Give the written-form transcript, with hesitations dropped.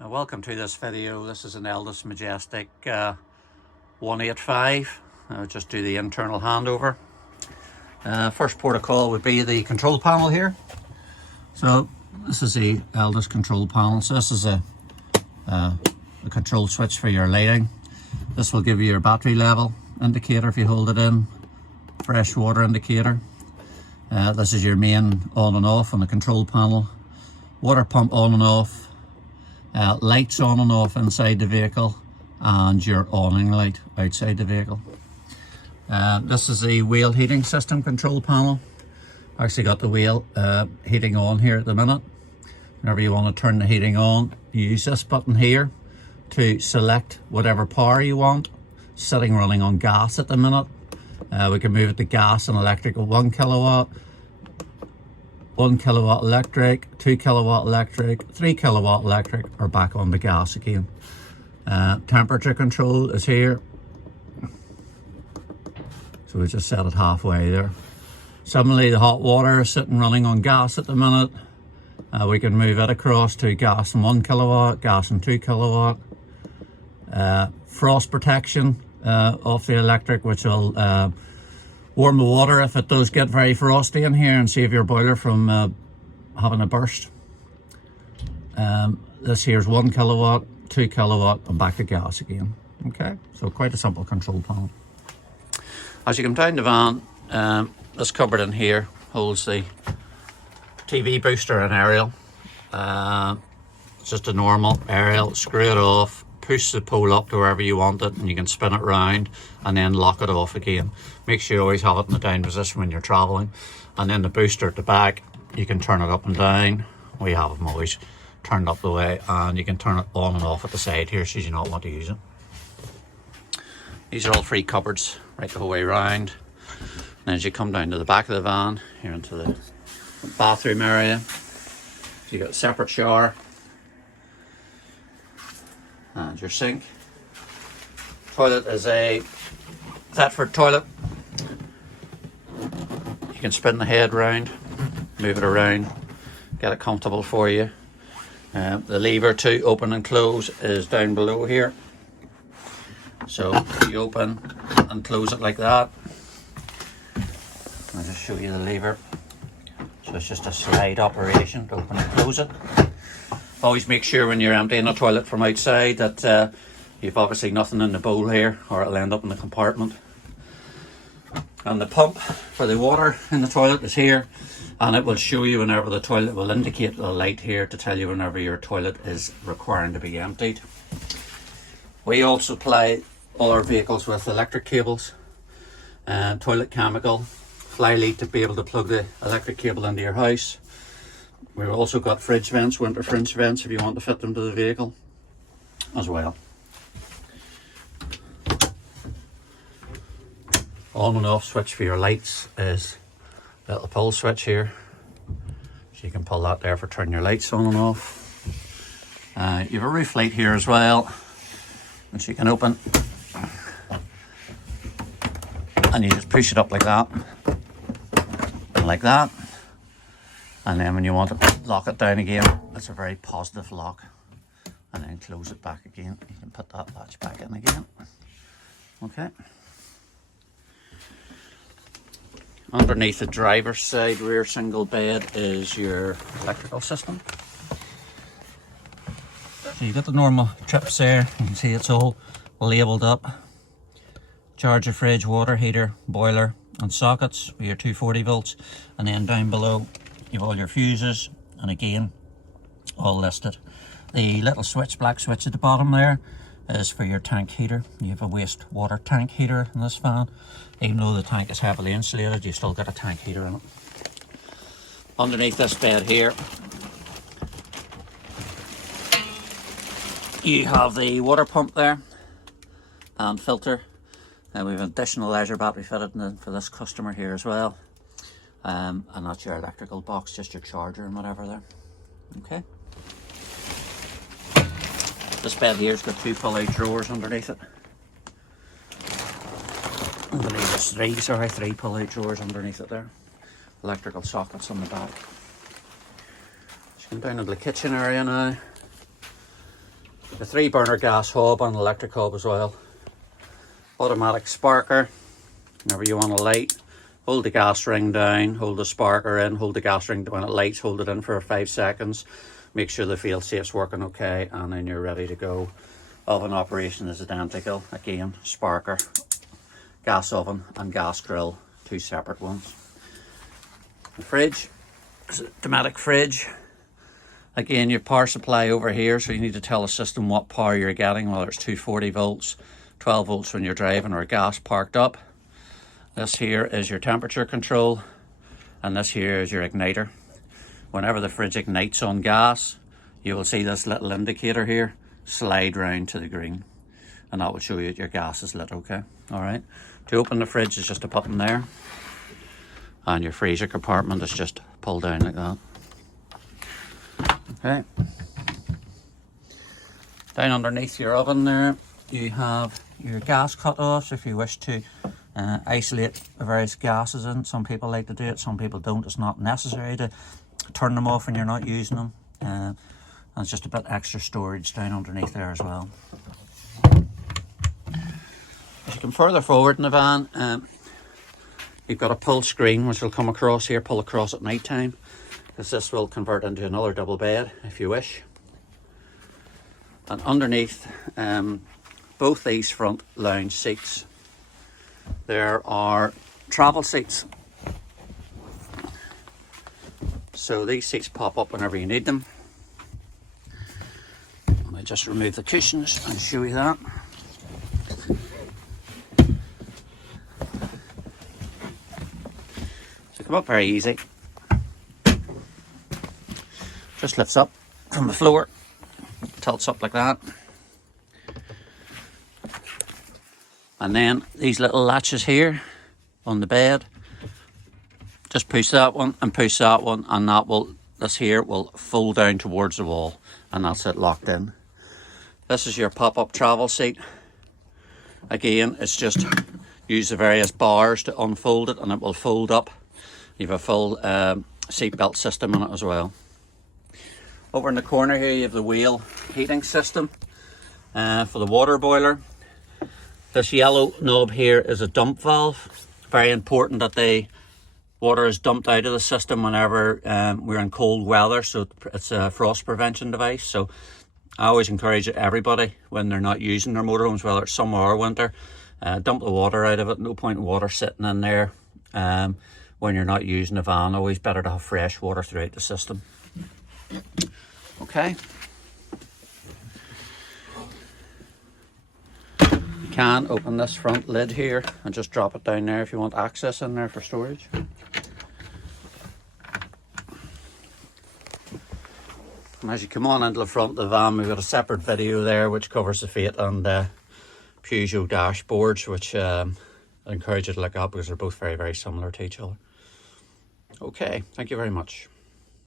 Welcome to this video. This is an Elddis Majestic 185. I'll just do the internal handover. First port of call would be the control panel here. So this is the Elddis control panel. So this is a control switch for your lighting. This will give you your battery level indicator if you hold it in, fresh water indicator. This is your main on and off on the control panel. Water pump on and off. Lights on and off inside the vehicle, and your awning light outside the vehicle. This is the wheel heating system control panel. Actually got the wheel heating on here at the minute. Whenever you want to turn the heating on, you use this button here to select whatever power you want. Sitting running on gas at the minute. We can move it to gas and electric at 1 kilowatt. 1 kilowatt electric, 2 kilowatt electric, 3 kilowatt electric, or back on the gas again. Temperature control is here. So we just set it halfway there. Similarly, the hot water is sitting running on gas at the minute. We can move it across to gas and 1 kilowatt, gas and 2 kilowatt. Frost protection off the electric, which will warm the water if it does get very frosty in here and save your boiler from having a burst. This here is 1 kilowatt, 2 kilowatt, and back to gas again. Okay, so quite a simple control panel. As you come down the van, this cupboard in here holds the TV booster and aerial. It's just a normal aerial. Screw it off, push the pole up to wherever you want it, and you can spin it round and then lock it off again. Make sure you always have it in the down position when you're traveling. And then the booster at the back, you can turn it up and down. We have them always turned up the way, and you can turn it on and off at the side here should you not want to use it. These are all free cupboards right the whole way around. And as you come down to the back of the van, you're into the bathroom area. So you got a separate shower and your sink. Toilet is a Thetford toilet. You can spin the head round, move it around, get it comfortable for you. The lever to open and close is down below here. So you open and close it like that. I'll just show you the lever. So it's just a slide operation to open and close it. Always make sure when you're emptying a toilet from outside that you've obviously nothing in the bowl here, or it'll end up in the compartment. And the pump for the water in the toilet is here, and it will show you whenever the toilet will indicate a light here to tell you whenever your toilet is requiring to be emptied. We also supply all our vehicles with electric cables, toilet chemical, fly lead to be able to plug the electric cable into your house. We've also got fridge vents, winter fridge vents, if you want to fit them to the vehicle as well. On and off switch for your lights is a little pull switch here. So you can pull that there for turning your lights on and off. You have a roof light here as well, which you can open. And you just push it up like that. And like that. And then when you want to lock it down again, it's a very positive lock. And then close it back again. You can put that latch back in again. Okay. Underneath the driver's side rear single bed is your electrical system. So you got the normal trips there. You can see it's all labelled up. Charger, fridge, water heater, boiler and sockets with your 240 volts. And then down below you have all your fuses, and again all listed. The little switch, black switch at the bottom there, is for your tank heater. You have a waste water tank heater in this van. Even though the tank is heavily insulated, you still got a tank heater in it. Underneath this bed here, you have the water pump there and filter. And we have an additional leisure battery fitted in for this customer here as well. And that's your electrical box, just your charger and whatever there. Okay. This bed here's got 2 pull-out drawers underneath it. Underneath there's 3 pull-out drawers underneath it there. Electrical sockets on the back. Just come down to the kitchen area now. The 3-burner gas hob and electric hob as well. Automatic sparker. Whenever you want to light, hold the gas ring down, hold the sparker in, hold the gas ring when it lights, hold it in for 5 seconds. Make sure the fail-safe's working okay, and then you're ready to go. Oven operation is identical. Again, sparker, gas oven and gas grill, 2 separate ones. The fridge is a Dometic fridge. Again, your power supply over here, so you need to tell the system what power you're getting, whether it's 240 volts, 12 volts when you're driving, or gas parked up. This here is your temperature control, and this here is your igniter. Whenever the fridge ignites on gas, you will see this little indicator here slide round to the green, and that will show you that your gas is lit, okay? All right. To open the fridge is just a button there, and your freezer compartment is just pulled down like that. Okay. Down underneath your oven there, you have your gas cut-offs if you wish to isolate the various gases in. Some people like to do it, some people don't. It's not necessary to turn them off when you're not using them. And it's just a bit extra storage down underneath there as well. As you come further forward in the van, you've got a pull screen which will come across here, pull across at night time, because this will convert into another double bed if you wish. And underneath both these front lounge seats, there are travel seats. So these seats pop up whenever you need them. Let me just remove the cushions and show you that. So come up very easy. Just lifts up from the floor, tilts up like that. And then these little latches here on the bed, just push that one and push that one, and that will, this here will fold down towards the wall, and that's it, locked in. This is your pop-up travel seat. Again, it's just use the various bars to unfold it and it will fold up. You have a full seat belt system in it as well. Over in the corner here you have the wheel heating system for the water boiler. This yellow knob here is a dump valve. Very important that the water is dumped out of the system whenever we're in cold weather, so it's a frost prevention device. So I always encourage everybody, when they're not using their motorhomes, whether it's summer or winter, dump the water out of it. No point in water sitting in there when you're not using the van. Always better to have fresh water throughout the system. Okay. You can open this front lid here and just drop it down there if you want access in there for storage. And as you come on into the front of the van, we've got a separate video there which covers the Fiat and Peugeot dashboards, which I encourage you to look up because they're both very, very similar to each other. Okay, thank you very much.